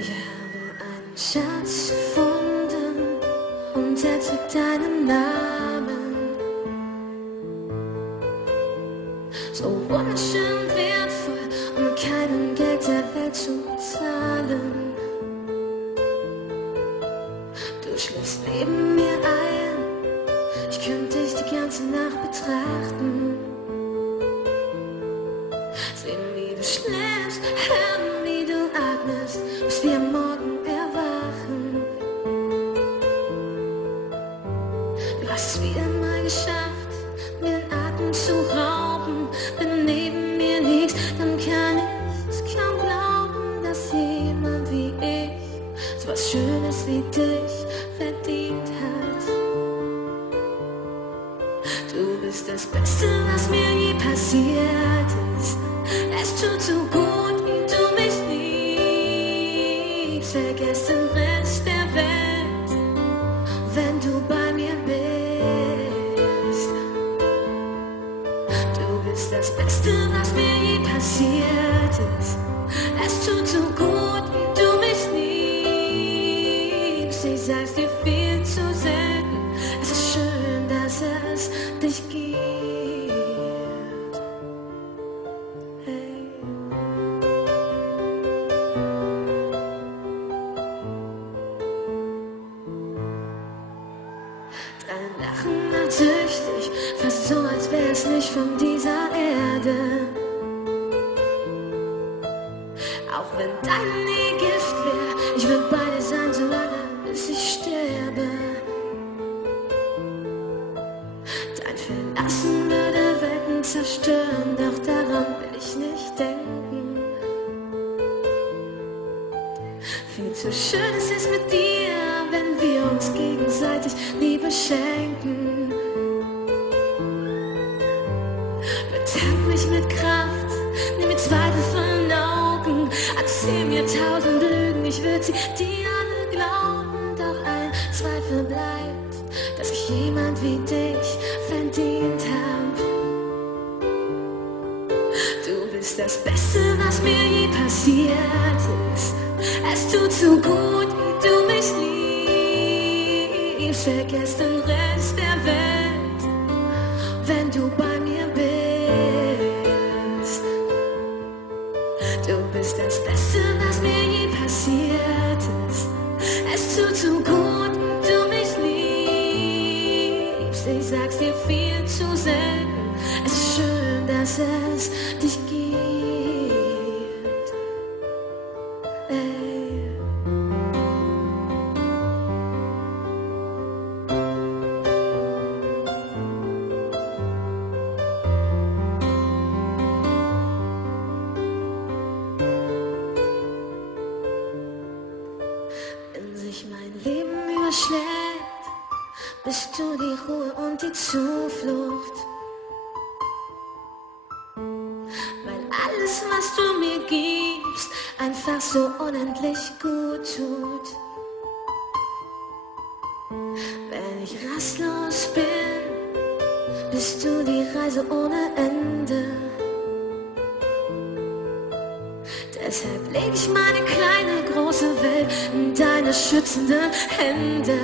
Ich habe einen Schatz gefunden und er trägt deinen Namen. So wunderschön wertvoll, um keinen Geld der Welt zu bezahlen. Du schläfst neben mir ein, ich könnte dich die ganze Nacht betrachten. Sehen, wie du schläfst, hören, wie du atmest, bis wir am Morgen erwachen. Du hast es wieder mal geschafft, mir den Atem zu rauben. Wenn neben mir liegst, dann kann ich es kaum glauben, dass jemand wie ich so was Schönes wie dich verdient hat. Du bist das Beste, was mir je passiert ist. Es tut so gut, wie du mich liebst. Vergiss den Rest der Welt, wenn du bei mir bist. Du bist das Beste, was mir je passiert ist. Es tut so gut, wie du mich liebst. Ich sag's dir viel zu selten. Es ist schön, dass es dich gibt. Dein Lachen macht süchtig, fast so, als wär's nicht von dieser Erde. Auch wenn dein Nähe Gift wär, ich würd bei dir sein, solange bis ich sterbe. Dein Verlassen würde Welten zerstören, doch daran will ich nicht denken. Viel zu schön ist es mit dir, wenn wir uns gegenseitig Liebe schenken. Betank mich mit Kraft, nimm mir Zweifel von den Augen, erzähl mir 1000 Lügen, ich würd sie dir alle glauben. Doch ein Zweifel bleibt, dass ich jemand wie dich verdient hab. Du bist das Beste, was mir je passiert ist. Es tut so gut, wie du mich liebst. Vergiss den Rest der Welt, wenn du bei mir bist. Du bist das Beste, was mir je passiert ist. Es tut so gut, wie du mich liebst. Ich sag's dir viel zu selten. Es ist schön, dass es dich gibt. Wenn sich mein Leben überschlägt, bist du die Ruhe und die Zuflucht. Weil alles, was du mir gibst, einfach so unendlich gut tut. Wenn ich rastlos bin, bist du die Reise ohne Ende. Deshalb leg ich meine kleine, große Welt in deine schützenden Hände.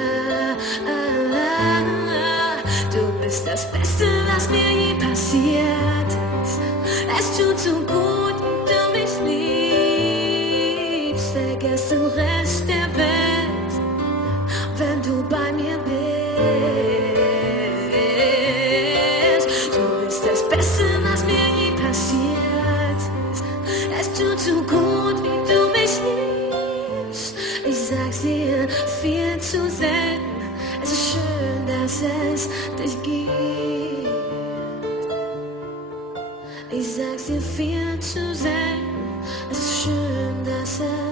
Du bist das Beste, was mir je passiert ist. Es tut so gut, wie du mich liebst. Vergiss den Rest der Welt, wenn du bei mir bist. Du bist das Beste, was mir je passiert ist. Es tut so gut, wie du mich liebst. Ich sag's dir viel zu selten. Es ist schön, dass es dich gibt. Ich sag's dir viel zu selten. Es ist schön, dass es